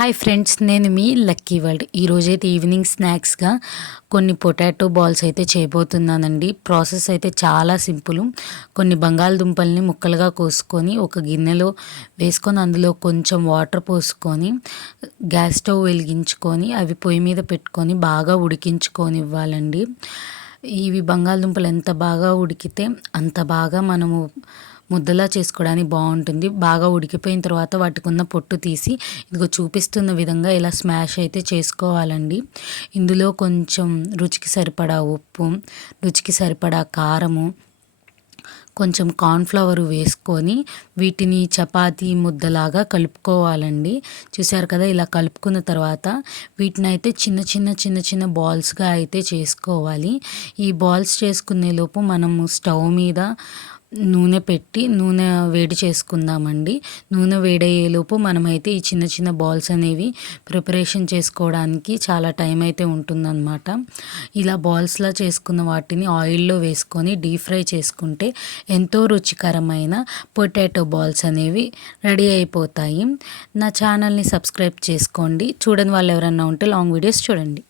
Hi friends నేను మీ lucky world ఈరోజైతే ఈవినింగ్ స్నాక్స్గా కొన్ని పొటాటో బాల్స్ అయితే చేయబోతున్నానండి. ప్రాసెస్ అయితే చాలా సింపుల్ కొన్ని బంగాళదుంపల్ని ముక్కలుగా కోసుకొని ఒక గిన్నెలో వేసుకొని అందులో కొంచెం వాటర్ పోసుకొని గ్యాస్ స్టవ్ వెలిగించుకొని అవి పొయ్యి మీద పెట్టుకొని బాగా ఉడికించుకొని ఇవ్వాలండి ఇవి బంగాళదుంపలు ఎంత బాగా ఉడికితే అంత బాగా మనము ముద్దలా చేసుకోవడానికి బాగుంటుంది. బాగా ఉడికిపోయిన తర్వాత వాటికి ఉన్న పొట్టు తీసి ఇదిగో చూపిస్తున్న విధంగా ఇలా స్మాష్ అయితే చేసుకోవాలండి. ఇందులో కొంచెం రుచికి సరిపడా ఉప్పు రుచికి సరిపడా కారము కొంచెం కార్న్ఫ్లవర్ వేసుకొని వీటిని చపాతీ ముద్దలాగా కలుపుకోవాలండి. చూసారు కదా ఇలా కలుపుకున్న తర్వాత వీటిని అయితే చిన్న చిన్న చిన్న చిన్న బాల్స్గా అయితే చేసుకోవాలి. ఈ బాల్స్ చేసుకునే లోపు మనము స్టవ్ మీద నూనె పెట్టి నూనె వేడి చేసుకుందామండి. నూనె వేడయ్యేలోపు మనమైతే ఈ చిన్న చిన్న బాల్స్ అనేవి ప్రిపరేషన్ చేసుకోవడానికి చాలా టైం అయితే ఉంటుందన్నమాట. ఇలా బాల్స్లా చేసుకున్న వాటిని ఆయిల్లో వేసుకొని డీప్ ఫ్రై చేసుకుంటే ఎంతో రుచికరమైన పొటాటో బాల్స్ అనేవి రెడీ అయిపోతాయి. నా ఛానల్ని సబ్స్క్రైబ్ చేసుకోండి. చూడని వాళ్ళు ఎవరన్నా ఉంటే లాంగ్ వీడియోస్ చూడండి.